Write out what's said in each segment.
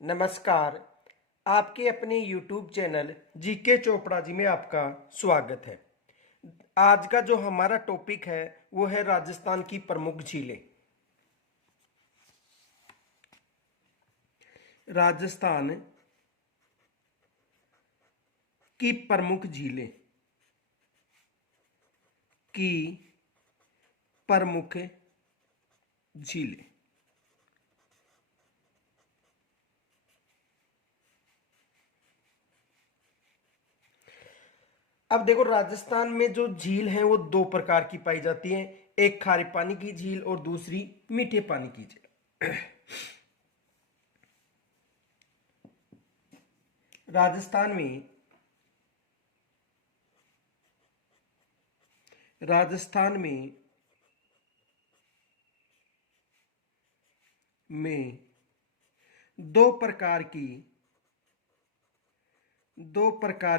नमस्कार। आपके अपने YouTube channel GK Chopra ji में आपका स्वागत है। आज का जो हमारा टॉपिक है वो है राजस्थान की प्रमुख झीलें। राजस्थान की प्रमुख झीलें की प्रमुख झीलें। अब देखो, राजस्थान में जो झील है वो दो प्रकार की पाई जाती हैं। एक खारे पानी की झील और दूसरी मीठे पानी की झील। राजस्थान में में दो प्रकार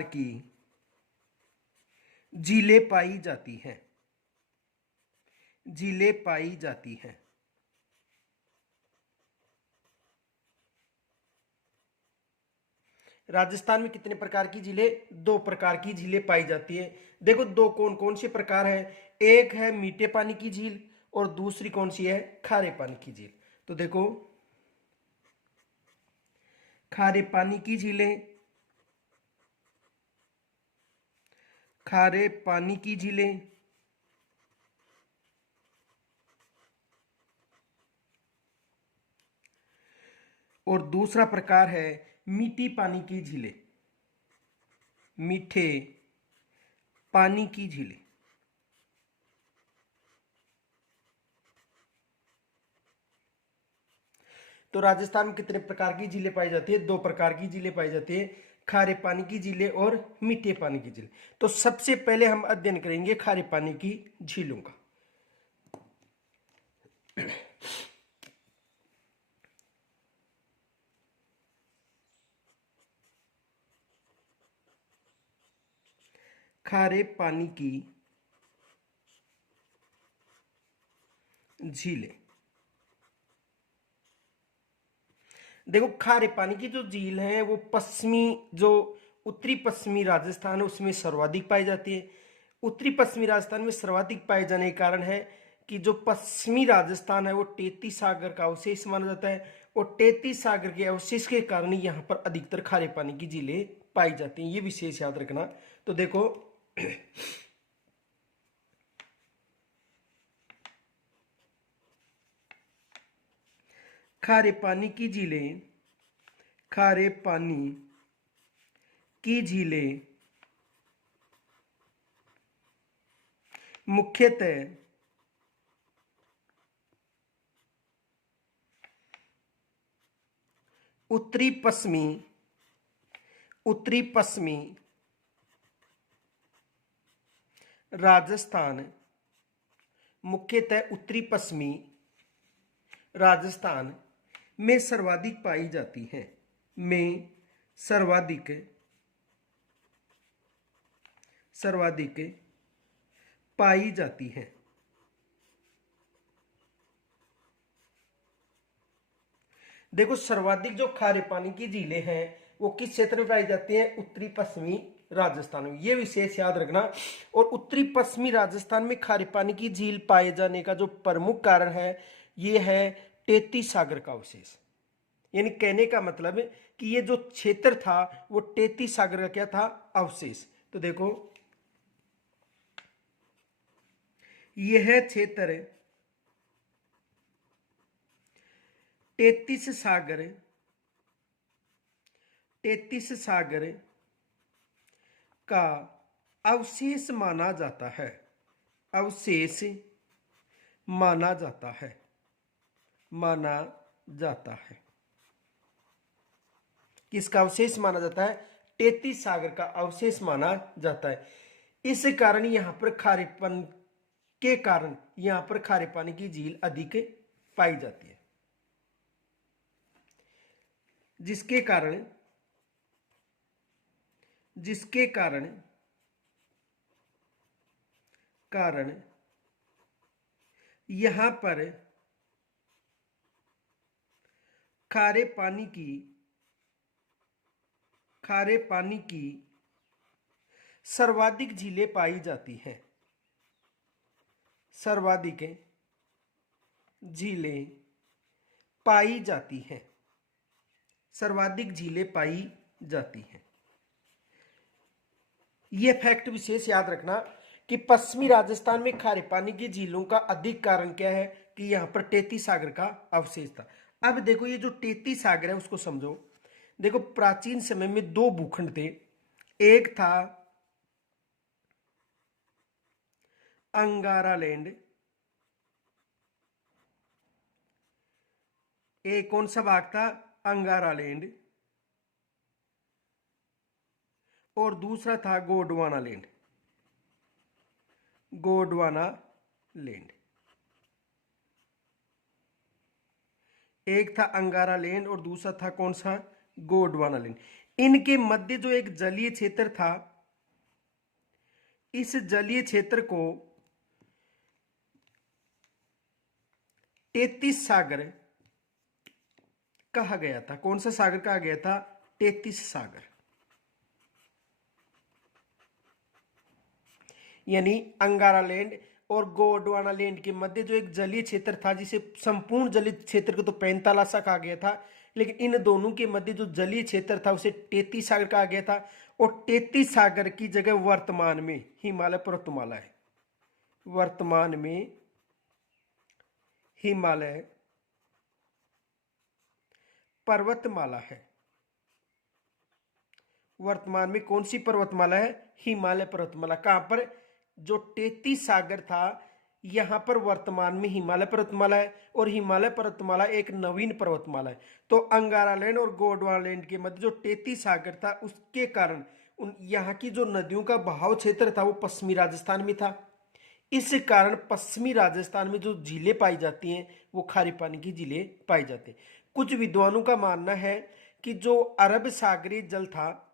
की झीलें पाई जाती हैं। राजस्थान में कितने प्रकार की झीलें? दो प्रकार की झीलें पाई जाती है। देखो, दो कौन कौन से प्रकार है। एक है मीठे पानी की झील और दूसरी कौन सी है? खारे पानी की झील। तो देखो, खारे पानी की झीलें और दूसरा प्रकार है मीठी पानी की झीलें। मीठे पानी की झीलें। तो राजस्थान में कितने प्रकार की झीलें पाई जाती है? दो प्रकार की झीलें पाई जाती है, खारे पानी की झीलें और मीठे पानी की झील। तो सबसे पहले हम अध्ययन करेंगे खारे पानी की झीलों का। खारे पानी की झीलें। देखो, खारे पानी की जो झील है वो उत्तरी पश्चिमी राजस्थान है उसमें सर्वाधिक पाई जाती है। उत्तरी पश्चिमी राजस्थान में सर्वाधिक पाए जाने के कारण है कि जो पश्चिमी राजस्थान है वो तेती सागर का अवशेष माना जाता है और तेती सागर के अवशेष के कारण यहाँ पर अधिकतर खारे पानी की झीलें पाई जाती हैं। ये विशेष याद रखना। तो देखो, खारे पानी की झीलें मुख्यतः उत्तरी पश्चिमी राजस्थान में सर्वाधिक पाई जाती हैं। सर्वाधिक पाई जाती हैं। देखो, सर्वाधिक जो खारे पानी की झीलें हैं वो किस क्षेत्र में पाई जाती हैं? उत्तरी पश्चिमी राजस्थान में। ये विशेष याद रखना। और उत्तरी पश्चिमी राजस्थान में खारे पानी की झील पाए जाने का जो प्रमुख कारण है ये है तेती सागर का अवशेष। यानी कहने का मतलब है कि ये जो क्षेत्र था वो तेती सागर का क्या था? अवशेष। तो देखो, यह क्षेत्र तेतीस सागर का अवशेष माना जाता है। अवशेष माना जाता है। किसका अवशेष माना जाता है? तेतीस सागर का अवशेष माना जाता है। इस कारण यहां पर खारेपन के कारण यहां पर खारे पानी की झील अधिक पाई जाती है, जिसके कारण यहां पर खारे पानी की खारे पानी की सर्वाधिक झीलें पाई जाती हैं। सर्वाधिक झीलें पाई जाती हैं। सर्वाधिक झीलें पाई जाती हैं। यह फैक्ट विशेष याद रखना कि पश्चिमी राजस्थान में खारे पानी की झीलों का अधिक कारण क्या है कि यहां पर टेती सागर का अवशेष था। अब देखो ये जो टेती सागर है उसको समझो। देखो प्राचीन समय में दो भूखंड थे। एक था अंगारा लैंड, एक कौन सा भाग था? अंगारा लैंड, और दूसरा था गोंडवाना लैंड। गोंडवाना लैंड, एक था अंगारा लैंड और दूसरा था कौन सा? गोंडवाना लैंड। इनके मध्य जो एक जलीय क्षेत्र था, इस जलीय क्षेत्र को 33 सागर कहा गया था। कौन सा सागर कहा गया था? 33 सागर। यानी अंगारा लैंड और गोंडवाना लैंड के मध्य जो एक जलीय क्षेत्र था, जिसे संपूर्ण जलीय क्षेत्र को तो पैंतालासा कहा गया था, लेकिन इन दोनों के मध्य जो जलीय क्षेत्र था उसे 33 सागर कहा गया था। और 33 सागर की जगह वर्तमान में हिमालय पर्वतमाला है। वर्तमान में हिमालय पर्वतमाला है। वर्तमान में कौन सी पर्वतमाला है? हिमालय पर्वतमाला। कहां पर? जो 33 सागर था यहां पर वर्तमान में हिमालय पर्वतमाला है, और हिमालय पर्वतमाला एक नवीन पर्वतमाला है। तो अंगारा लैंड और गोंडवाना लैंड के मध्य जो 33 सागर था उसके कारण उन यहाँ की जो नदियों का बहाव क्षेत्र था वो पश्चिमी राजस्थान में था। इस कारण पश्चिमी राजस्थान में जो झीलें पाई जाती हैं वो खारे पानी की झीलें पाई जाती हैं। कुछ विद्वानों का मानना है कि जो अरब सागरीय जल था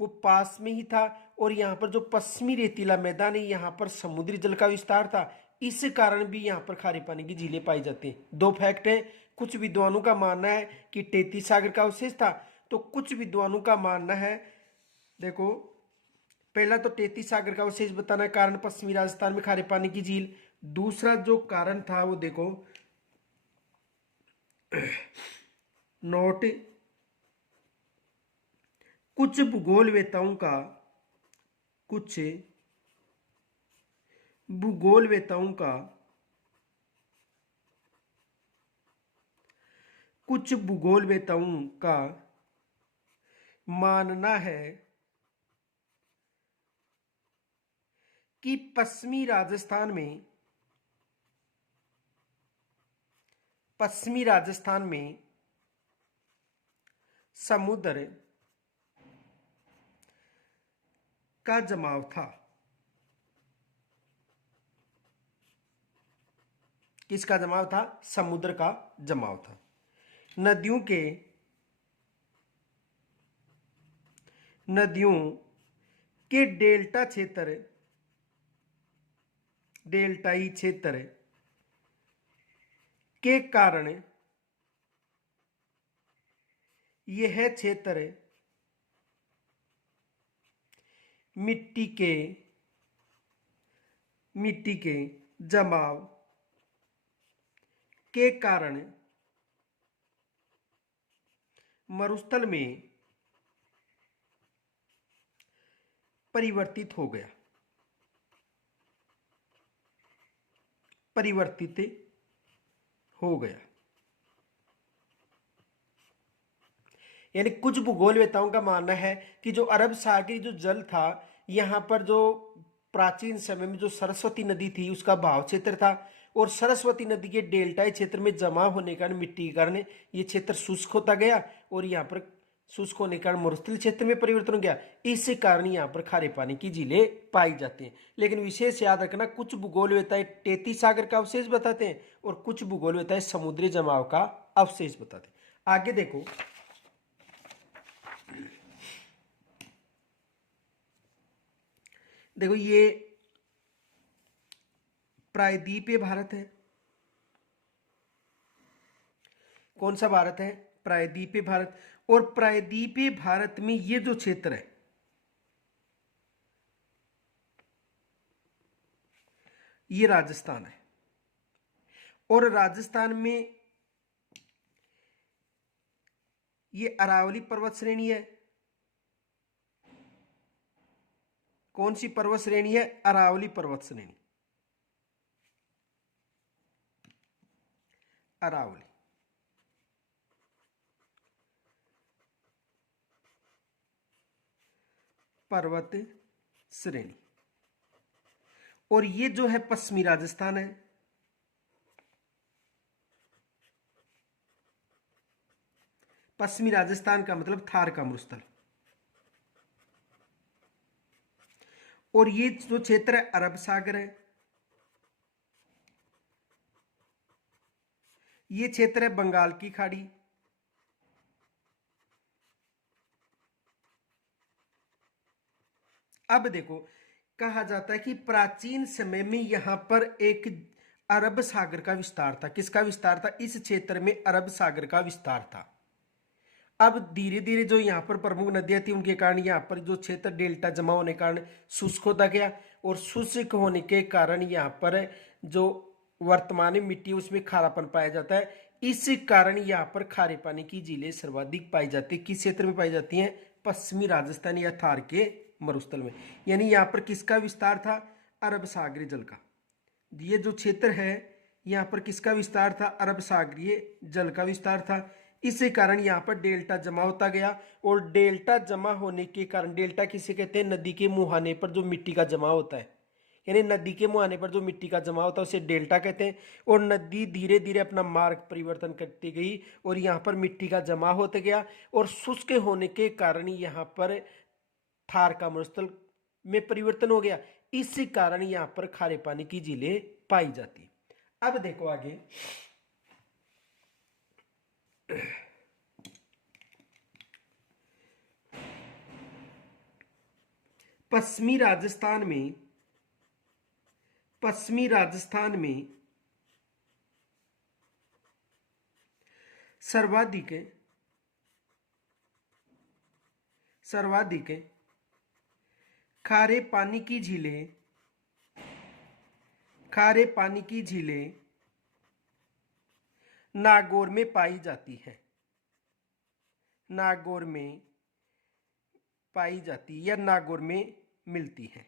वो पास में ही था, और यहाँ पर जो पश्चिमी रेतीला मैदान है यहाँ पर समुद्री जल का विस्तार था। इस कारण भी यहाँ पर खारे पानी की झीलें पाई जाती हैं। दो फैक्ट हैं। कुछ विद्वानों का मानना है कि 33 सागर का अवशेष था, तो कुछ विद्वानों का मानना है, देखो पहला तो 33 सागर का अवशेष बताना है कारण पश्चिमी राजस्थान में खारे पानी की झील। दूसरा जो कारण था वो देखो नोट, कुछ भूगोलवेताओं का कुछ भूगोलवेताओं का कुछ भूगोलवेताओं का मानना है कि पश्चिमी राजस्थान में समुद्र का जमाव था। किसका जमाव था? समुद्र का जमाव था। नदियों के डेल्टाई क्षेत्र के कारण यह क्षेत्र मिट्टी के जमाव के कारण मरुस्थल में परिवर्तित हो गया। यानी कुछ भूगोलवेताओं का मानना है कि जो अरब सागरी जो जल था यहाँ पर जो प्राचीन समय में जो सरस्वती नदी थी उसका बहाव क्षेत्र था, और सरस्वती नदी के डेल्टाई क्षेत्र में जमा होने के कारण मिट्टी के कारण ये क्षेत्र शुष्क होता गया, और यहाँ पर शुष्क होने के कारण मरुस्थलीय क्षेत्र में परिवर्तन हो गया। इस कारण यहाँ पर खारे पानी की झीलें पाई जाती हैं। लेकिन विशेष याद रखना कुछ भूगोलवेताएं 33 सागर का अवशेष बताते हैं और कुछ भूगोलवेताएं समुद्री जमाव का अवशेष बताते हैं। आगे देखो, ये प्रायद्वीपीय भारत है। कौन सा भारत है? प्रायद्वीपीय भारत। और प्रायद्वीपीय भारत में ये जो क्षेत्र है, ये राजस्थान है। और राजस्थान में ये अरावली पर्वत श्रेणी है। कौन सी पर्वत श्रेणी है? अरावली पर्वत श्रेणी, अरावली पर्वत श्रेणी। और ये जो है पश्चिमी राजस्थान है। पश्चिमी राजस्थान का मतलब थार का मरुस्थल। और ये जो क्षेत्र है अरब सागर है। ये क्षेत्र है बंगाल की खाड़ी। अब देखो, कहा जाता है कि प्राचीन समय में यहां पर एक अरब सागर का विस्तार था। किसका विस्तार था? इस क्षेत्र में अरब सागर का विस्तार था। अब धीरे धीरे जो यहाँ पर प्रमुख नदियां थी, उनके कारण यहाँ पर जो क्षेत्र डेल्टा जमा होने के कारण शुष्क होता गया। और शुष्क होने के कारण यहाँ पर जो वर्तमान में मिट्टी उसमें खारापन पाया जाता है। इस कारण यहाँ पर खारे पानी की झीलें सर्वाधिक पाई जाती है। किस क्षेत्र में पाई जाती हैं? पश्चिमी राजस्थान या थार के मरुस्थल में। यानी यहाँ पर किसका विस्तार था? अरब सागरीय जल का। ये जो क्षेत्र है यहाँ पर किसका विस्तार था? अरब सागरीय जल का विस्तार था। इसी कारण यहाँ पर डेल्टा जमा होता गया। और डेल्टा जमा होने के कारण, डेल्टा किसे कहते हैं? नदी के मुहाने पर जो मिट्टी का जमा होता है, यानी नदी के मुहाने पर जो मिट्टी का जमा होता है उसे डेल्टा कहते हैं। और नदी धीरे धीरे अपना मार्ग परिवर्तन करती गई और यहाँ पर मिट्टी का जमा होते गया। और शुष्क होने के कारण यहाँ पर थार का मरुस्थल में परिवर्तन हो गया। इसी कारण यहाँ पर खारे पानी की झीलें पाई जाती। अब देखो आगे, पश्चिमी राजस्थान में, पश्चिमी राजस्थान में सर्वाधिक खारे पानी की झीलें, खारे पानी की झीलें नागौर में पाई जाती है। नागौर में पाई जाती या नागौर में मिलती है।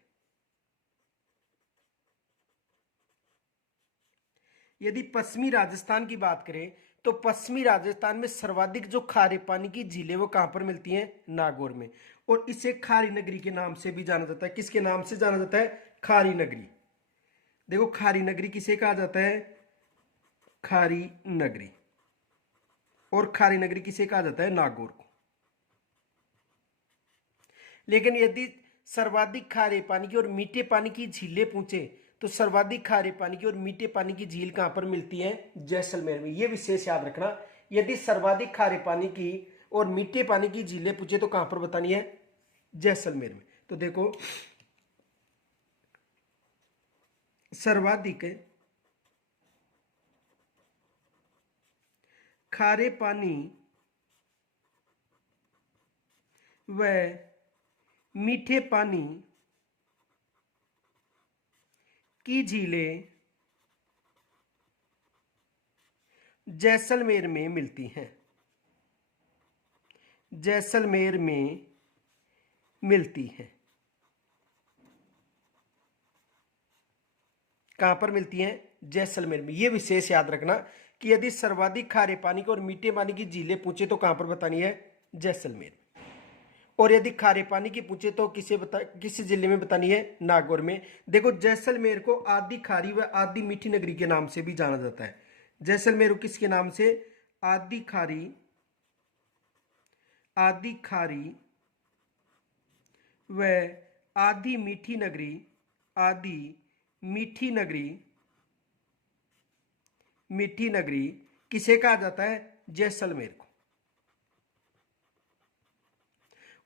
यदि पश्चिमी राजस्थान की बात करें तो पश्चिमी राजस्थान में सर्वाधिक जो खारे पानी की झीलें वो कहां पर मिलती हैं? नागौर में। और इसे खारी नगरी के नाम से भी जाना जाता है। किसके नाम से जाना जाता है? खारी नगरी। देखो, खारी नगरी किसे कहा जाता है? खारी नगरी। और खारी नगरी किसे कहा जाता है? नागौर को। लेकिन यदि सर्वाधिक खारे पानी की और मीठे पानी की झीलें पूछे तो सर्वाधिक खारे पानी की और मीठे पानी की झील कहां पर मिलती है? जैसलमेर में। यह विशेष याद रखना। यदि सर्वाधिक खारे पानी की और मीठे पानी की झीलें पूछे तो कहां पर बतानी है? जैसलमेर में। तो देखो, सर्वाधिक खारे पानी व मीठे पानी की झीलें जैसलमेर में मिलती हैं। जैसलमेर में मिलती हैं। कहां पर मिलती हैं? जैसलमेर में। यह विशेष याद रखना कि यदि सर्वाधिक खारे पानी को और मीठे पानी की झीलें पूछे तो कहां पर बतानी है? जैसलमेर। और यदि खारे पानी की पूछे तो किस जिले में बतानी है? नागौर में। देखो, जैसलमेर को आदि खारी व आदि मीठी नगरी के नाम से भी जाना जाता है। जैसलमेर को किसके नाम से? आदि खारी, आदि खारी व आदि मीठी नगरी, आदि मीठी नगरी, मीठी नगरी किसे कहा जाता है? जैसलमेर को।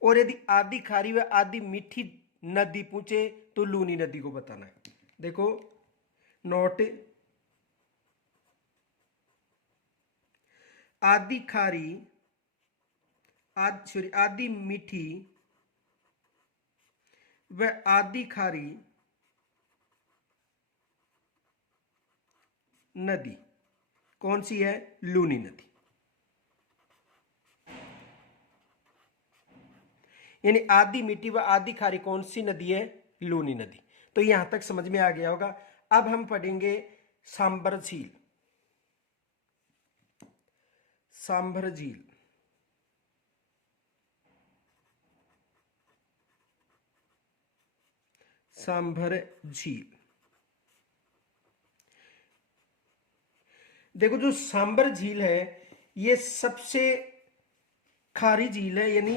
और यदि आदि खारी व आदि मीठी नदी पूछे तो लूनी नदी को बताना है। देखो, नोट, आदि खारी आधी मीठी व आधी खारी नदी कौन सी है? लूनी नदी। यानी आधी मीठी व आधी खारी कौन सी नदी है? लूनी नदी। तो यहां तक समझ में आ गया होगा। अब हम पढ़ेंगे सांबर झील। सांभर झील, सांभर झील। देखो जो सांबर झील है ये सबसे खारी झील है। यानी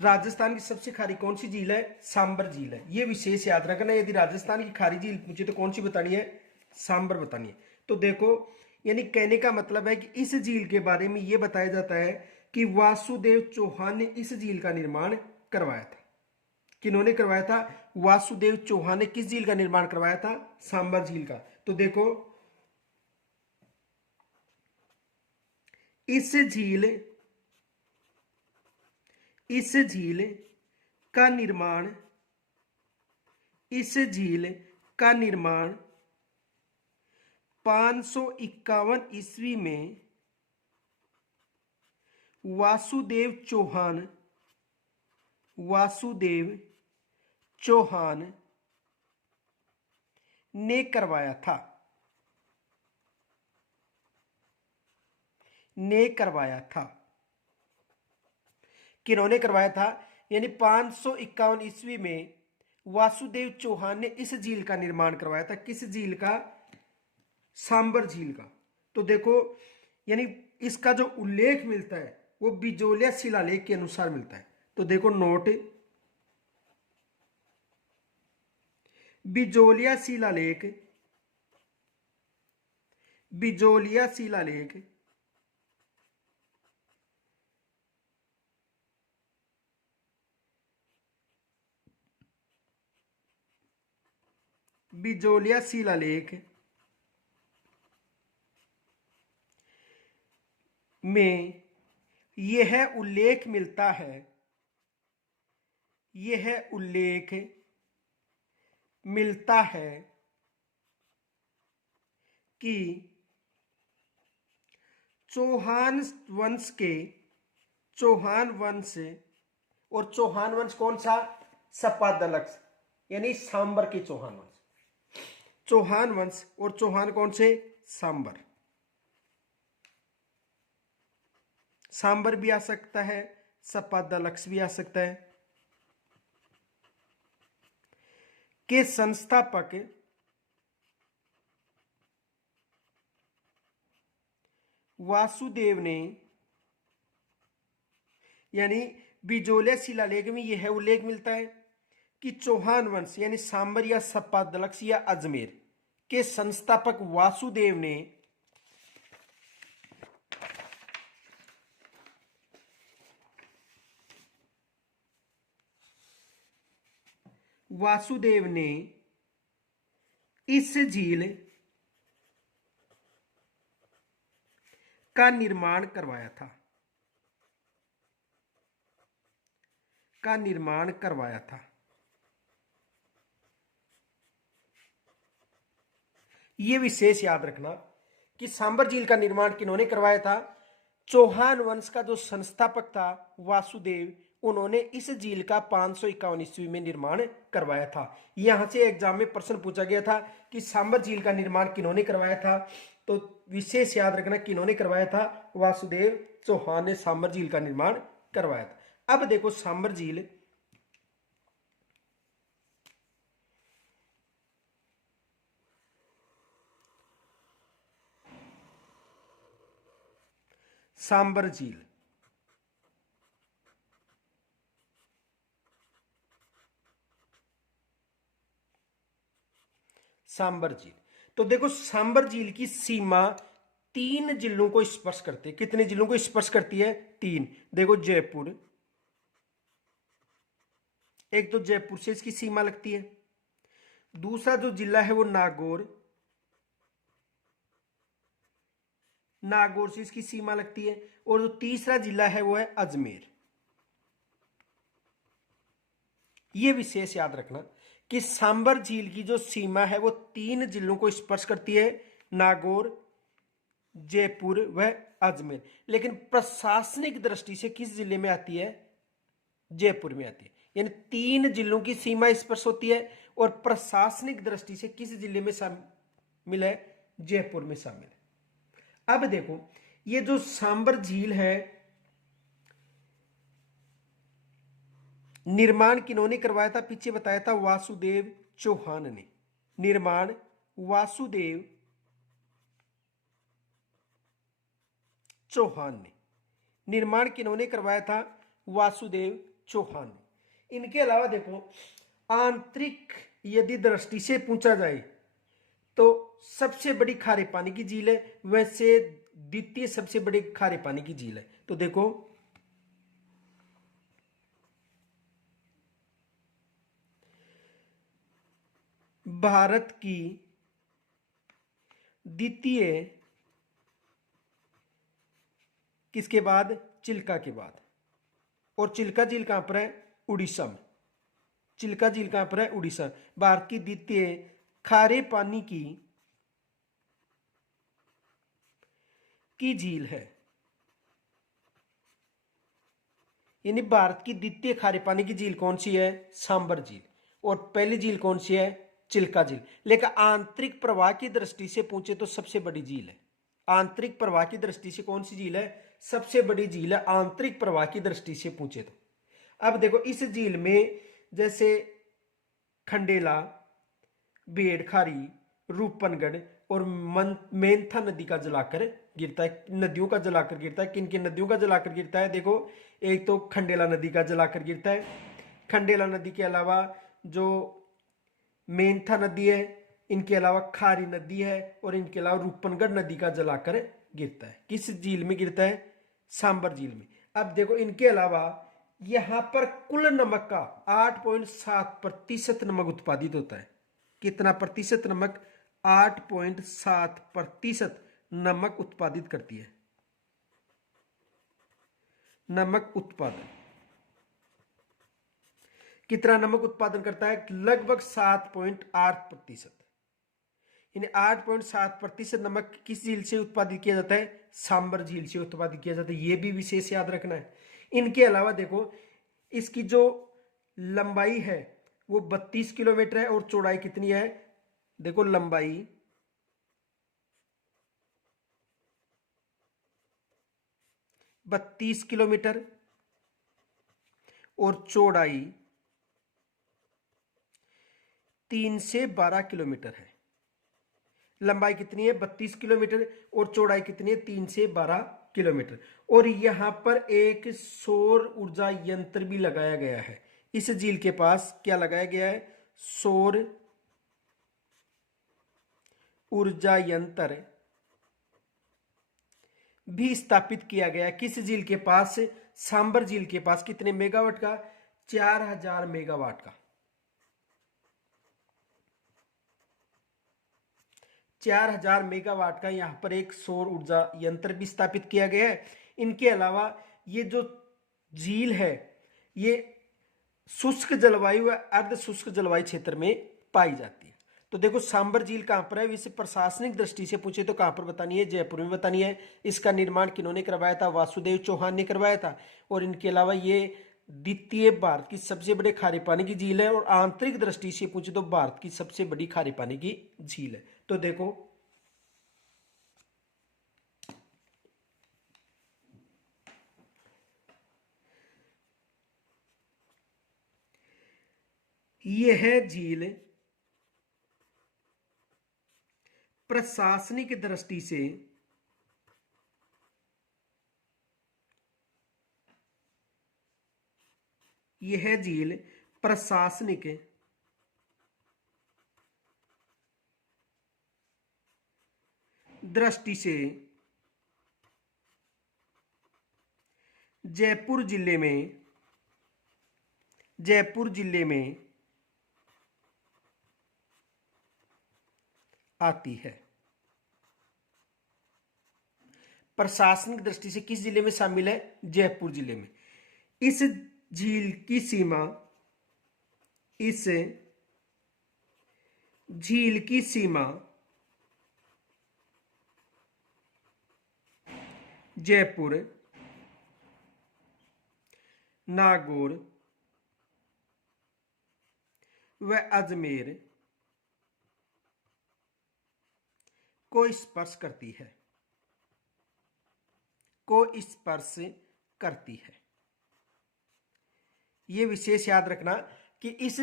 राजस्थान की सबसे खारी कौन सी झील है? सांबर झील है। ये विशेष याद रखना। यदि राजस्थान की खारी झील पूछे तो कौन सी बतानी है? सांबर बतानी है। तो देखो यानी कहने का मतलब है कि इस झील के बारे में यह बताया जाता है कि वासुदेव चौहान ने इस झील का निर्माण करवाया था। किन्होंने करवाया था? वासुदेव चौहान ने किस झील का निर्माण करवाया था? सांबर झील का। तो देखो इस झील का निर्माण 551 ईस्वी में वासुदेव चौहान ने करवाया था। किन्होंने करवाया था? यानी 551 ईस्वी में वासुदेव चौहान ने इस झील का निर्माण करवाया था। किस झील का? सांबर झील का। तो देखो यानी इसका जो उल्लेख मिलता है वो बिजोलिया शिलालेख के अनुसार मिलता है। तो देखो नोट, बिजोलिया शिलालेख बिजोलिया शिलालेख में यह उल्लेख मिलता है कि चौहान वंश और चौहान वंश कौन सा? सपादलक्ष, यानी सांबर के चौहान वंश और चौहान कौन से? सांबर। सांबर भी आ सकता है, सपादलक्ष भी आ सकता है। के संस्थापक वासुदेव ने, यानी बिजोलिया शिलालेख में यह उल्लेख मिलता है कि चौहान वंश यानी सांबर या सपादलक्ष या अजमेर के संस्थापक वासुदेव ने इस झील का निर्माण करवाया था। यह विशेष याद रखना कि सांबर झील का निर्माण किन्होंने करवाया था? चौहान वंश का जो संस्थापक था वासुदेव, उन्होंने इस झील का 551 ईस्वी में निर्माण करवाया था। यहां से एग्जाम में प्रश्न पूछा गया था कि सांबर झील का निर्माण किन्होंने करवाया था। तो विशेष याद रखना किन्होंने करवाया था? वासुदेव चौहान ने सांबर झील का निर्माण करवाया था। अब देखो सांबर झील सांबर झील तो देखो सांबर झील की सीमा 3 जिलों को स्पर्श करती है। कितने जिलों को स्पर्श करती है? 3। देखो जयपुर, एक तो जयपुर से इसकी सीमा लगती है। दूसरा जो जिला है वो नागौर से इसकी सीमा लगती है। और जो तीसरा जिला है वो है अजमेर। ये विशेष याद रखना कि सांबर झील की जो सीमा है वो 3 जिलों को स्पर्श करती है, नागौर, जयपुर व अजमेर। लेकिन प्रशासनिक दृष्टि से किस जिले में आती है? जयपुर में आती है। यानी 3 जिलों की सीमा स्पर्श होती है और प्रशासनिक दृष्टि से किस जिले में शामिल है? जयपुर में शामिल है। अब देखो, ये जो सांबर झील है, निर्माण किन्होंने करवाया था? पीछे बताया था वासुदेव चौहान ने। निर्माण वासुदेव चौहान ने। निर्माण किन्होंने करवाया था? वासुदेव चौहान ने। इनके अलावा देखो, आंतरिक यदि दृष्टि से पूछा जाए तो सबसे बड़ी खारे पानी की झील है, वैसे द्वितीय सबसे बड़ी खारे पानी की झील है। तो देखो, भारत की द्वितीय किसके बाद? चिल्का के बाद। और चिल्का झील कहां पर है? उड़ीसा में। चिल्का झील कहां पर है? उड़ीसा। भारत की द्वितीय खारे पानी की झील है। यानी भारत की द्वितीय खारे पानी की झील कौन सी है? सांबर झील। और पहली झील कौन सी है? चिल्का झील। लेकिन आंतरिक प्रवाह की दृष्टि से पूछे तो सबसे बड़ी झील है। आंतरिक प्रवाह की दृष्टि से कौन सी झील है? सबसे बड़ी झील है आंतरिक प्रवाह की दृष्टि से पूछे तो। अब देखो, इस झील में जैसे खंडेला, भेड़खारी, रूपनगढ़ और मेंथा नदी का जलाकर गिरता है। नदियों का जलाकर गिरता है। किन किन नदियों का जलाकर गिरता है? देखो, एक तो खंडेला नदी का जलाकर गिरता है। खंडेला नदी के अलावा जो मेंथा नदी है, इनके अलावा खारी नदी है, और इनके अलावा रूपनगढ़ नदी का जलाकर गिरता है। किस झील में गिरता है? सांबर झील में। अब देखो, इनके अलावा यहां पर कुल नमक का 8.7% नमक उत्पादित होता है। कितना प्रतिशत नमक? 8.7% नमक उत्पादित करती है। नमक उत्पादन कितना नमक उत्पादन करता है? लगभग 7.8%। यानी 8.7% नमक किस झील से उत्पादित किया जाता है? सांबर झील से उत्पादित किया जाता है। यह भी विशेष याद रखना है। इनके अलावा देखो, इसकी जो लंबाई है वो 32 किलोमीटर है, और चौड़ाई कितनी है? देखो, लंबाई 32 किलोमीटर और चौड़ाई 3 से 12 किलोमीटर है। लंबाई कितनी है? 32 किलोमीटर और चौड़ाई कितनी है? 3 से 12 किलोमीटर। और यहां पर एक सौर ऊर्जा यंत्र भी लगाया गया है। इस झील के पास क्या लगाया गया है? सौर ऊर्जा यंत्र भी स्थापित किया गया है। किस झील के पास? सांबर झील के पास। कितने मेगावाट का? 4000 मेगावाट का। 4000 मेगावाट का यहां पर एक सौर ऊर्जा यंत्र भी स्थापित किया गया है। इनके अलावा ये जो झील है ये शुष्क जलवायु व अर्ध शुष्क जलवायु क्षेत्र में पाई जाती है। तो देखो, सांबर झील कहां पर है? इसे प्रशासनिक दृष्टि से पूछे तो कहां पर बतानी है? जयपुर में बतानी है। इसका निर्माण किन्होंने करवाया था? वासुदेव चौहान ने करवाया था। और इनके अलावा ये द्वितीय भारत की सबसे बड़ी खारे पानी की झील है, और आंतरिक दृष्टि से पूछे तो भारत की सबसे बड़ी खारे पानी की झील है। तो देखो, यह झील प्रशासनिक दृष्टि से यह झील प्रशासनिक दृष्टि से जयपुर जिले में आती है। प्रशासनिक दृष्टि से किस जिले में शामिल है? जयपुर जिले में। इस झील की सीमा इस झील की सीमा जयपुर, नागौर व अजमेर को स्पर्श करती है, को स्पर्श करती है। ये विशेष याद रखना कि इस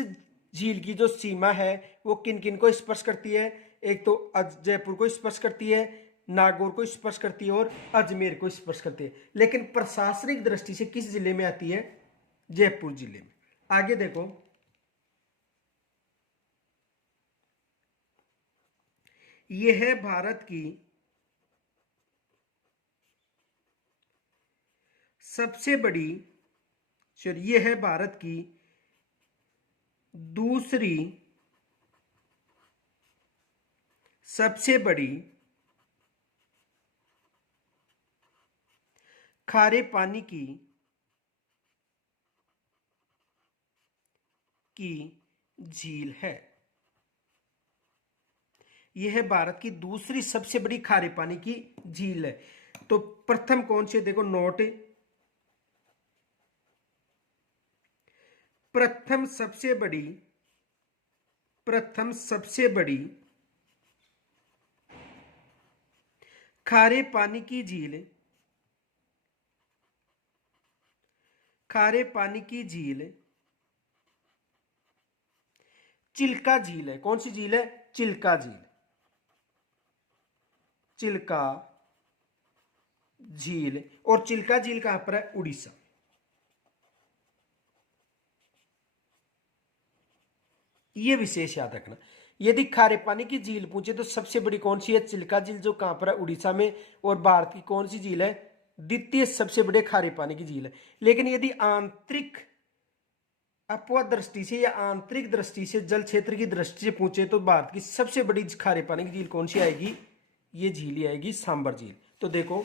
झील की जो सीमा है वो किन किन को स्पर्श करती है। एक तो जयपुर को स्पर्श करती है, नागौर को स्पर्श करती है और अजमेर को स्पर्श करती है। लेकिन प्रशासनिक दृष्टि से किस जिले में आती है? जयपुर जिले में। आगे देखो, यह है भारत की सबसे बड़ी, चलिए, यह है भारत की दूसरी सबसे बड़ी खारे पानी की झील है। यह है भारत की दूसरी सबसे बड़ी खारे पानी की झील है। तो प्रथम कौन से, देखो नोट, प्रथम सबसे बड़ी खारे पानी की झील, खारे पानी की झील चिल्का झील है। कौन सी झील है? चिल्का झील। चिल्का झील, और चिल्का झील कहां पर है? उड़ीसा। ये विशेष याद रखना। यदि खारे पानी की झील पूछे तो सबसे बड़ी कौन सी है? चिल्का झील, जो कहां पर है? उड़ीसा में। और भारत की कौन सी झील है? द्वितीय सबसे बड़े खारे पानी की झील है। लेकिन यदि आंतरिक अपवाद दृष्टि से या आंतरिक दृष्टि से, जल क्षेत्र की दृष्टि से पूछे तो भारत की सबसे बड़ी खारे पानी की झील कौन सी आएगी? ये झील ही आएगी सांबर झील। तो देखो,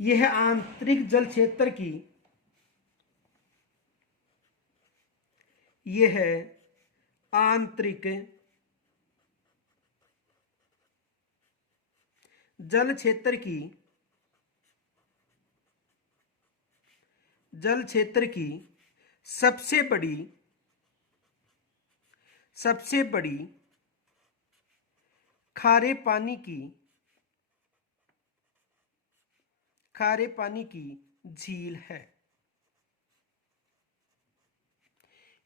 यह है आंतरिक जल क्षेत्र की, यह है आंतरिक जल क्षेत्र की, जल क्षेत्र की सबसे बड़ी खारे पानी की झील है।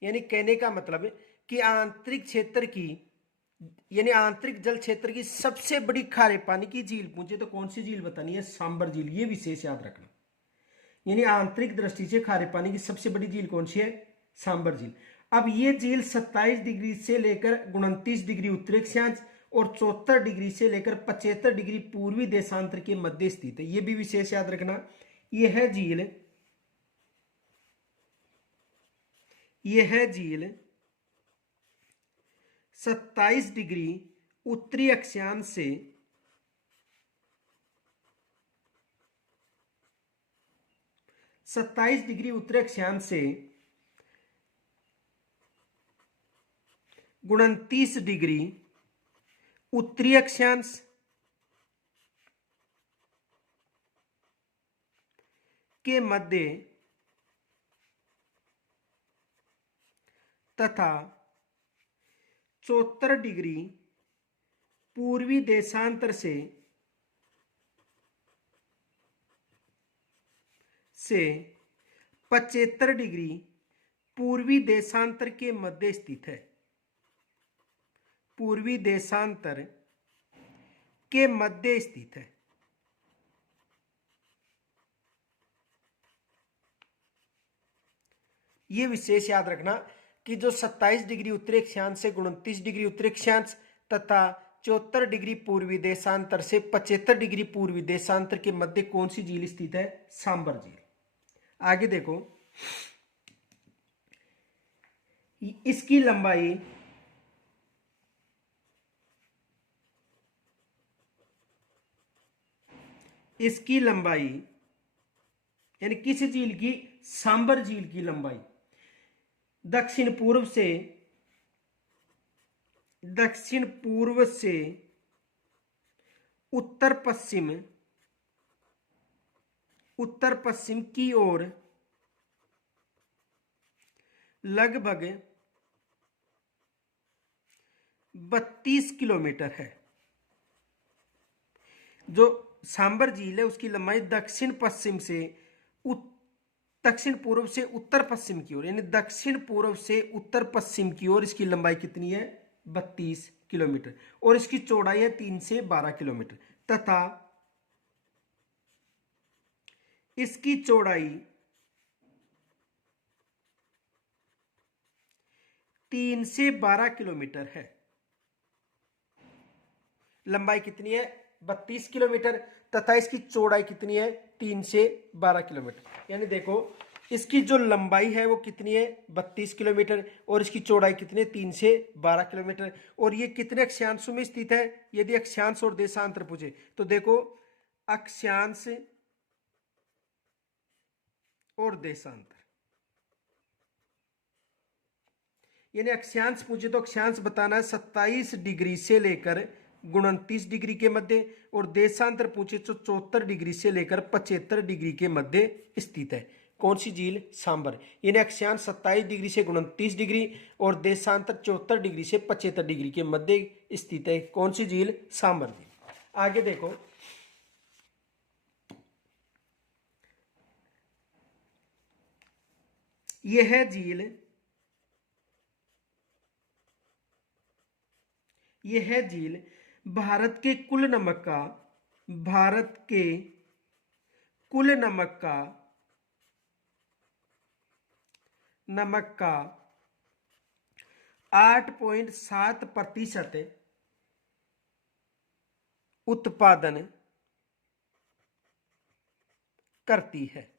यानी कहने का मतलब है कि आंतरिक क्षेत्र की, यानी आंतरिक जल क्षेत्र की सबसे बड़ी खारे पानी की झील पूछे तो कौन सी झील बतानी है? सांबर झील। ये विशेष याद रखना। यानी आंतरिक दृष्टि से खारे पानी की सबसे बड़ी झील कौन सी है? सांबर झील। अब ये झील 27 डिग्री से लेकर 29 डिग्री उत्तरी अक्षांश और 74 डिग्री से लेकर 75 डिग्री पूर्वी देशांतर के मध्य स्थित है। ये भी विशेष याद रखना। यह झील 27 डिग्री उत्तरी अक्षांश से 27 डिग्री उत्तरी अक्षांश से 29 डिग्री उत्तरी अक्षांश के मध्य तथा 74 डिग्री पूर्वी देशांतर से 75 डिग्री पूर्वी देशांतर के मध्य स्थित है। पूर्वी देशांतर के मध्य स्थित है। यह विशेष याद रखना कि जो 27 डिग्री उत्तरी अक्षांश से 29 डिग्री उत्तरी अक्षांश तथा 74 डिग्री पूर्वी देशांतर से 75 डिग्री पूर्वी देशांतर के मध्य कौन सी झील स्थित है? सांबर झील। आगे देखो, इसकी लंबाई यानी किस झील की? सांबर झील की लंबाई दक्षिण पूर्व से उत्तर पश्चिम की ओर लगभग 32 किलोमीटर है। जो सांबर झील है उसकी लंबाई दक्षिण पूर्व से उत्तर पश्चिम की ओर, यानी दक्षिण पूर्व से उत्तर पश्चिम की ओर इसकी लंबाई कितनी है? 32 किलोमीटर। और इसकी चौड़ाई है 3 से 12 किलोमीटर तथा इसकी चौड़ाई 3 से 12 किलोमीटर है। लंबाई कितनी है? 32 किलोमीटर तथा इसकी चौड़ाई कितनी है? 3 से 12 किलोमीटर। यानी देखो इसकी जो लंबाई है वो कितनी है? 32 किलोमीटर और इसकी चौड़ाई कितनी है? 3 से 12 किलोमीटर। और ये कितने अक्षांशों में स्थित है? यदि अक्षांश और देशांतर पूछे तो देखो अक्षांश और देशांतर, यानी अक्षांश पूछे तो अक्षांश बताना है 27 डिग्री से लेकर 29 डिग्री के मध्य, और देशांतर पूछे तो 74 डिग्री से लेकर 75 डिग्री के मध्य स्थित है। कौन सी झील? सांबर। यानी अक्षांश 27 डिग्री से 29 डिग्री और देशांतर 74 डिग्री से 75 डिग्री के मध्य स्थित है। कौन सी झील? सांबर झील। आगे देखो, यह झील भारत के कुल नमक का 8.7% उत्पादन करती है।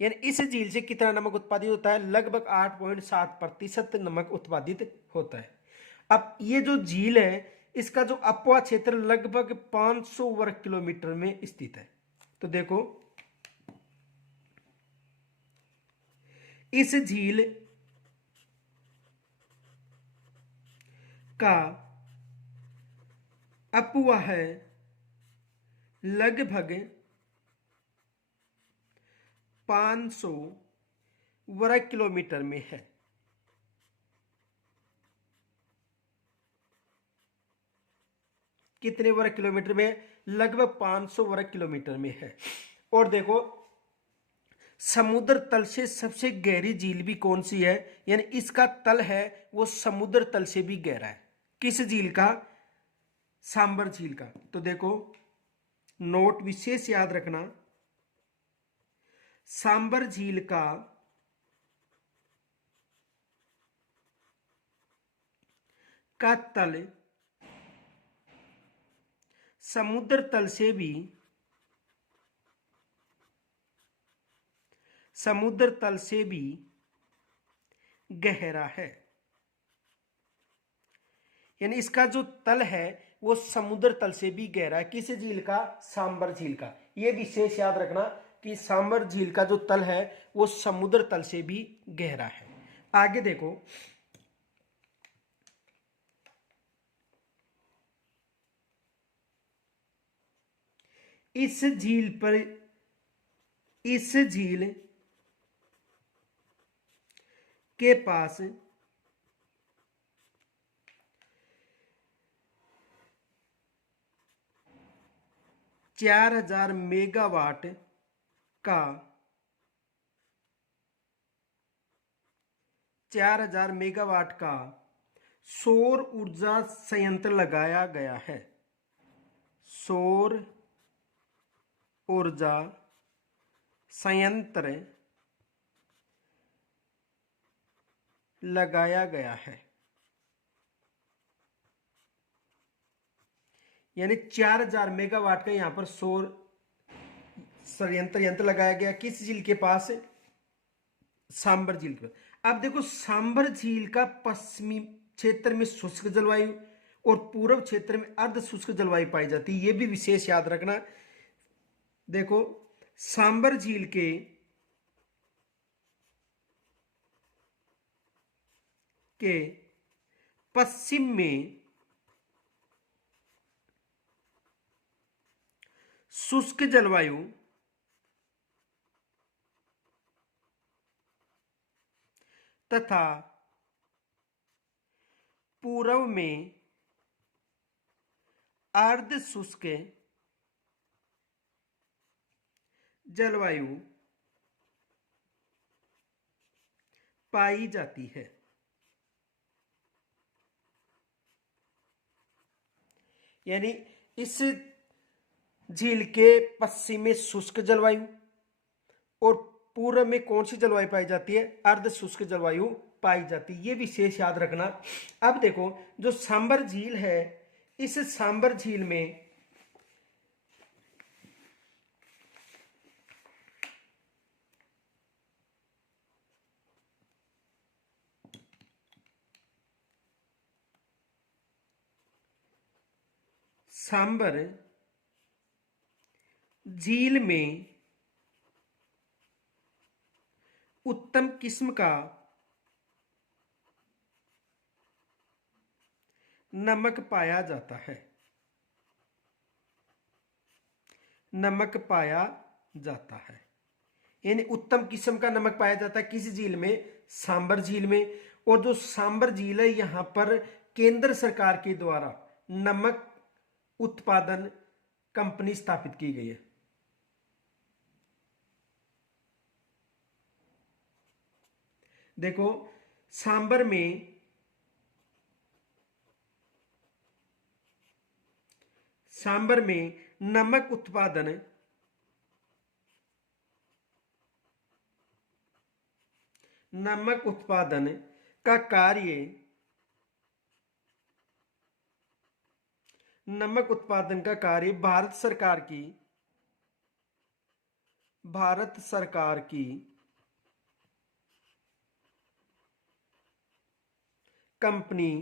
यानी इस झील से कितना नमक उत्पादित होता है? लगभग 8.7% नमक उत्पादित होता है। अब ये जो झील है इसका जो अपवा क्षेत्र लगभग 500 वर्ग किलोमीटर में स्थित है। तो देखो इस झील का अपवाह लगभग 500 वर्ग किलोमीटर में है। कितने वर्ग किलोमीटर में? लगभग 500 वर्ग किलोमीटर में है। और देखो समुद्र तल से सबसे गहरी झील भी कौन सी है? यानी इसका तल है वो समुद्र तल से भी गहरा है। किस झील का? सांबर झील का। तो देखो नोट विशेष याद रखना, सांबर झील का तल समुद्र तल से भी गहरा है। यानी इसका जो तल है वो समुद्र तल से भी गहरा है। किस झील का? सांबर झील का। यह विशेष याद रखना कि सांबर झील का जो तल है वो समुद्र तल से भी गहरा है। आगे देखो, इस झील के पास 4000 मेगावाट का 4000 मेगावाट का सौर ऊर्जा संयंत्र लगाया गया है। सौर ऊर्जा संयंत्र लगाया गया है। यानी 4000 मेगावाट का यहां पर सौर यंत्र लगाया गया। किस झील के पास? सांबर झील के पास। अब देखो सांबर झील का पश्चिमी क्षेत्र में शुष्क जलवायु और पूर्व क्षेत्र में अर्ध शुष्क जलवायु पाई जाती है। यह भी विशेष याद रखना। देखो सांबर झील के पश्चिम में शुष्क जलवायु तथा पूर्व में अर्ध शुष्क जलवायु पाई जाती है। यानी इस झील के पश्चिम में शुष्क जलवायु और पूर्व में कौन सी जलवायु पाई जाती है? अर्ध शुष्क जलवायु पाई जाती है। ये विशेष याद रखना। अब देखो जो सांबर झील है, इस सांबर झील में सांबर झील में उत्तम किस्म का नमक पाया जाता है। नमक पाया जाता है, यानी उत्तम किस्म का नमक पाया जाता है किस झील में? सांबर झील में। और जो सांबर झील है, यहां पर केंद्र सरकार के द्वारा नमक उत्पादन कंपनी स्थापित की गई है। देखो सांबर में नमक उत्पादन का कार्य भारत सरकार की कंपनी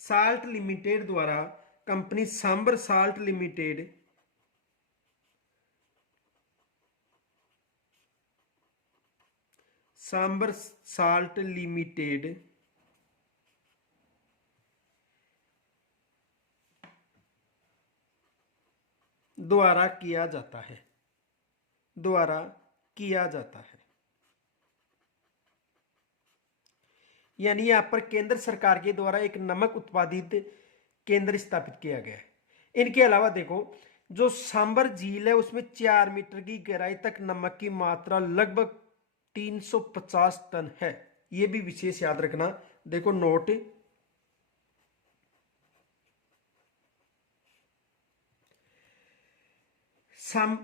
साल्ट लिमिटेड द्वारा, कंपनी सांबर साल्ट लिमिटेड द्वारा किया जाता है। यानी यहां पर केंद्र सरकार के द्वारा एक नमक उत्पादित केंद्र स्थापित किया गया है। इनके अलावा देखो जो सांबर झील है, उसमें 4 मीटर की गहराई तक नमक की मात्रा लगभग 350 टन है। यह भी विशेष याद रखना। देखो नोट,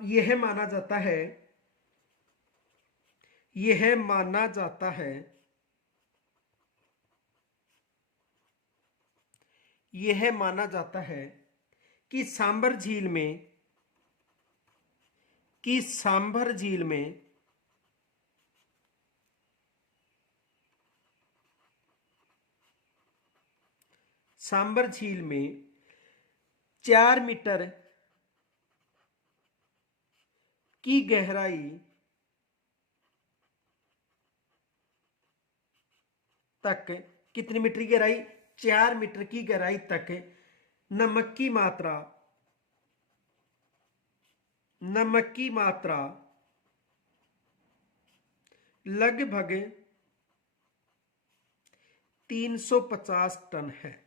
यह माना जाता है कि सांबर झील में 4 मीटर की गहराई तक, कितनी मीटर की गहराई? 4 मीटर की गहराई तक नमक की मात्रा लगभग 350 टन है।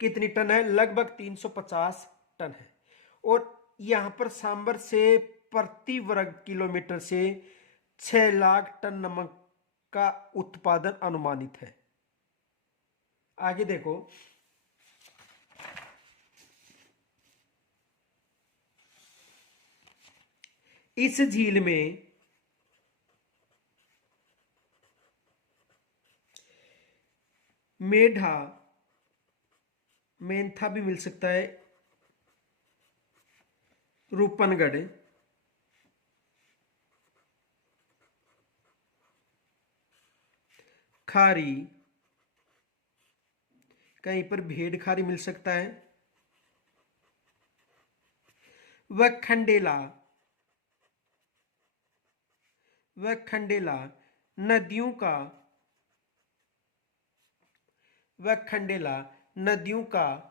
कितनी टन है? लगभग 350 टन है। और यहां पर सांबर से प्रति वर्ग किलोमीटर से 6 लाख टन नमक का उत्पादन अनुमानित है। आगे देखो इस झील में मेंथा भी मिल सकता है, रूपनगढ़, खारी, कहीं पर भेड़ खारी मिल सकता है। वह खंडेला, वह खंडेला नदियों का, वह खंडेला नदियों का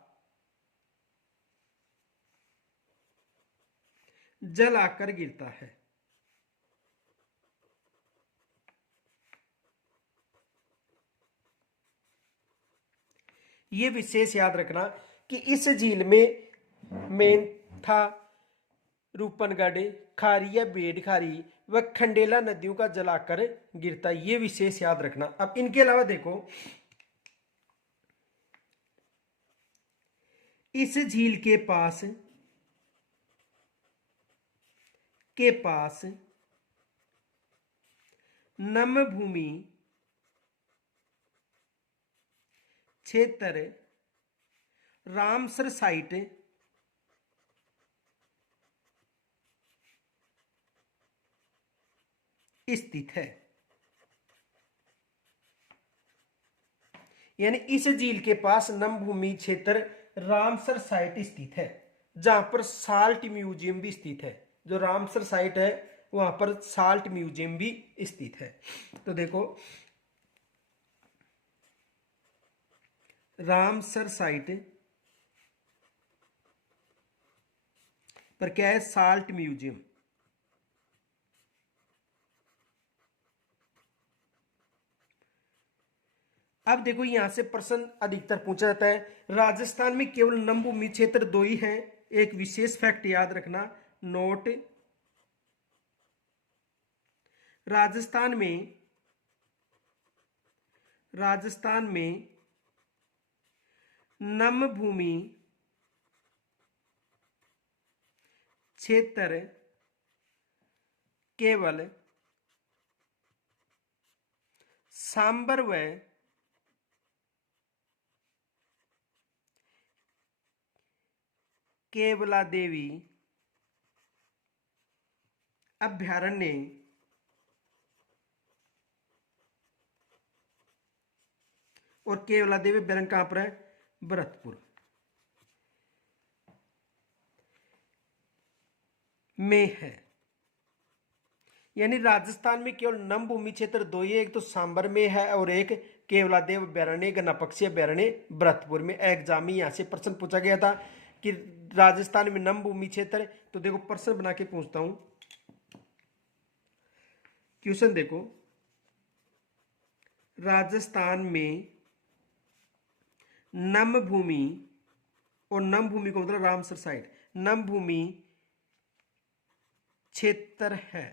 जल आकर गिरता है। ये विशेष याद रखना कि इस झील में मेंथा, रूपनगढ़, खारी, बेड़ खारी व खंडेला नदियों का जल आकर गिरता है। ये विशेष याद रखना। अब इनके अलावा देखो, इस झील के पास नम भूमि क्षेत्र रामसर साइट स्थित है। यानी इस झील के पास नम भूमि क्षेत्र रामसर साइट स्थित है, जहां पर साल्ट म्यूजियम भी स्थित है। जो रामसर साइट है वहां पर साल्ट म्यूजियम भी स्थित है। तो देखो, रामसर साइट पर क्या है? Salt museum. अब देखो, यहां से प्रश्न अधिकतर पूछा जाता है, राजस्थान में केवल नम भूमि क्षेत्र दो ही हैं। एक विशेष फैक्ट याद रखना, नोट, राजस्थान में नम भूमि क्षेत्र केवल सांबर व केवला देवी अभ्यारण्य और केवला देवी अभ्यारण्य कहां पर है? भरतपुर में है। यानी राजस्थान में केवल नम भूमि क्षेत्र दो ही है, एक तो सांबर में है और एक केवलादेव अभ्यारण्य, गन्नापक्षी अभ्यारण्य भरतपुर में। एग्जाम में यहां से प्रश्न पूछा गया था कि राजस्थान में नम भूमि क्षेत्र। तो देखो, प्रश्न बना के पूछता हूं। क्वेश्चन देखो, राजस्थान में नम भूमि, और नम भूमि को मतलब रामसर साइट, नम भूमि क्षेत्र है।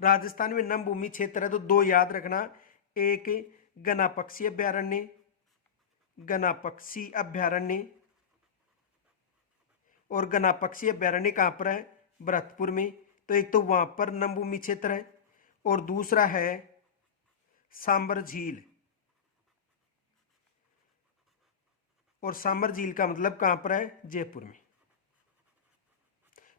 राजस्थान में नम भूमि क्षेत्र है तो दो याद रखना, एक गन्नापक्षी अभ्यारण्य, गन्नापक्षी अभ्यारण्य, और गन्नापक्षी अभ्यारण्य कहां पर है? भरतपुर में। तो एक तो वहां पर नम भूमि क्षेत्र है और दूसरा है सांबर झील, और सांबर झील का मतलब कहां पर है? जयपुर में।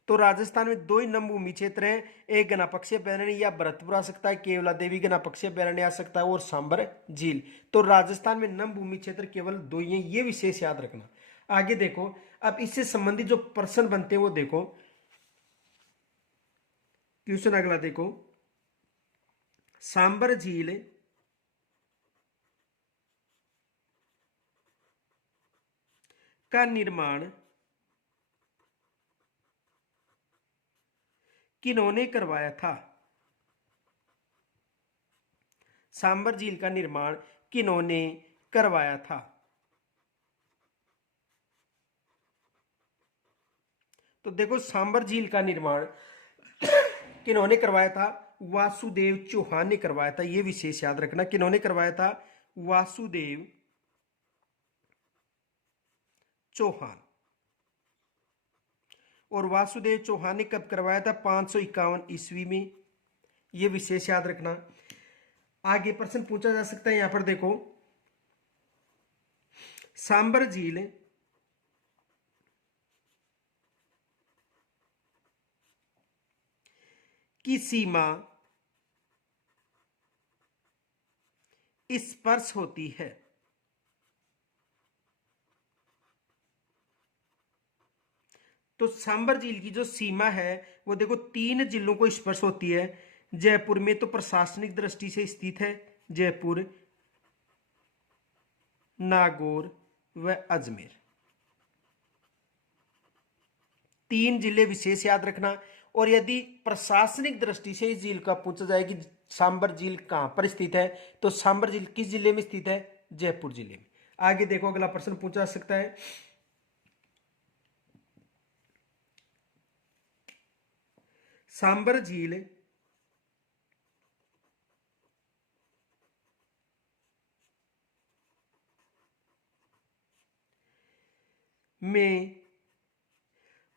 तो राजस्थान में दो ही नम भूमि क्षेत्र हैं, एक गन्नापक्षी अभ्यारण्य या भरतपुर आ सकता है, केवला देवी गन्नापक्षी अभ्यारण्य आ सकता है, और सांबर झील। तो राजस्थान में नम भूमि क्षेत्र केवल दो ही हैं, ये विशेष याद रखना। आगे देखो, अब इससे संबंधित जो प्रश्न बनते हैं वो देखो। क्वेश्चन अगला देखो, सांबर झील का निर्माण किन्होंने करवाया था? सांबर झील का निर्माण किन्होंने करवाया था? तो देखो, सांबर झील का निर्माण किन्होंने करवाया था? वासुदेव चौहान ने करवाया था। यह विशेष याद रखना, किन्होंने करवाया था? वासुदेव चौहान। और वासुदेव चौहान ने कब करवाया था? 551 ईस्वी में। यह विशेष याद रखना। आगे प्रश्न पूछा जा सकता है, यहां पर देखो, सांबर झील की सीमा स्पर्श होती है। तो सांबर झील की जो सीमा है वो देखो 3 जिलों को स्पर्श होती है। जयपुर में तो प्रशासनिक दृष्टि से स्थित है जयपुर, नागौर व अजमेर। 3 जिले विशेष याद रखना। और यदि प्रशासनिक दृष्टि से इस झील का पूछा जाए कि सांबर झील कहां पर स्थित है, तो सांबर झील किस जिले में स्थित है? जयपुर जिले में। आगे देखो अगला प्रश्न पूछा जा सकता है, सांबर झील में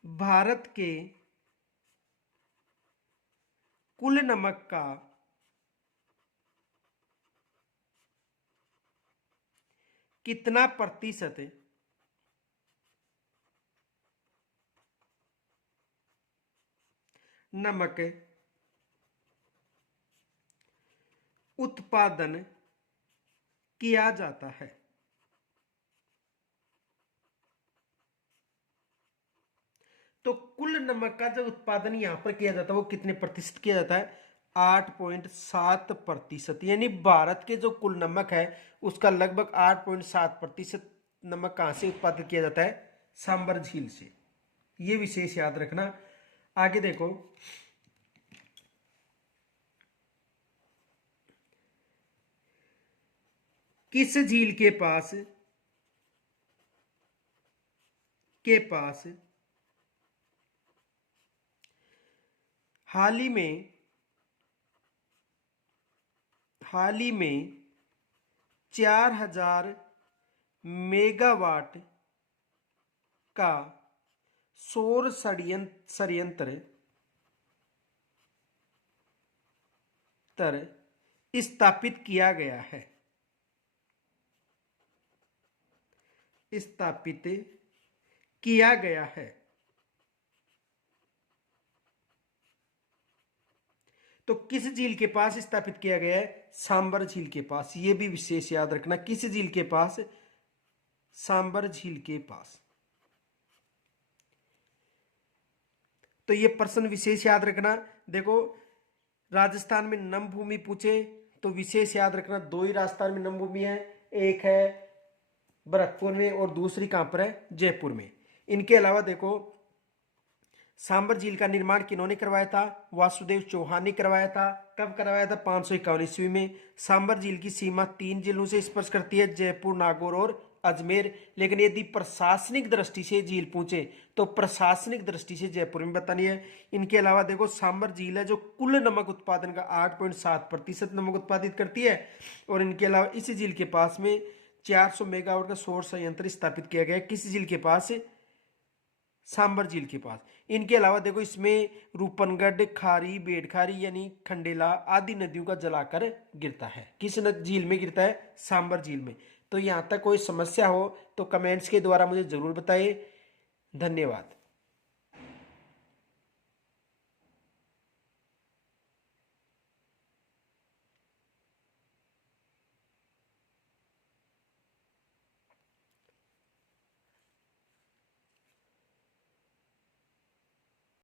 भारत के कुल नमक का कितना प्रतिशत नमक उत्पादन किया जाता है? तो कुल नमक का जो उत्पादन यहां पर किया जाता है वो कितने प्रतिशत किया जाता है? 8.7%। यानी भारत के जो कुल नमक है उसका लगभग 8.7% नमक कहां से उत्पादित किया जाता है? सांबर झील से। ये विशेष याद रखना। आगे देखो, किस झील के पास हाल ही में 4000 मेगावाट का सौर संयंत्र स्थापित किया गया है? स्थापित किया गया है। तो किस झील के पास स्थापित किया गया है? सांबर झील के पास। यह भी विशेष याद रखना, किस झील के पास? सांबर झील के पास। तो ये प्रश्न विशेष याद रखना। देखो, राजस्थान में नम भूमि पूछे तो विशेष याद रखना, 2 ही राजस्थान में नम भूमि है, एक है भरतपुर में और दूसरी कहां पर है? जयपुर में। इनके अलावा देखो, सांबर झील का निर्माण किन्होंने करवाया था? वासुदेव चौहान ने करवाया था। कब करवाया था? 551 ईस्वी में। सांबर झील की सीमा 3 जिलों से स्पर्श करती है, जयपुर, नागौर और अजमेर। लेकिन यदि प्रशासनिक दृष्टि से झील पूछे तो प्रशासनिक दृष्टि से जयपुर में बतानी है। इनके अलावा देखो, सांबर झील है जो कुल नमक उत्पादन का 8.7% नमक उत्पादित करती है। और इनके अलावा इस झील के पास में 400 मेगावाट का सौर संयंत्र स्थापित किया गया है। किस झील के पास? सांबर झील के पास। इनके अलावा देखो, इसमें रूपनगढ़, खारी, बेड़खारी यानी खंडेला आदि नदियों का जलाकर गिरता है। किस झील में गिरता है? सांबर झील में। तो यहां तक कोई समस्या हो तो कमेंट्स के द्वारा मुझे जरूर बताइए। धन्यवाद।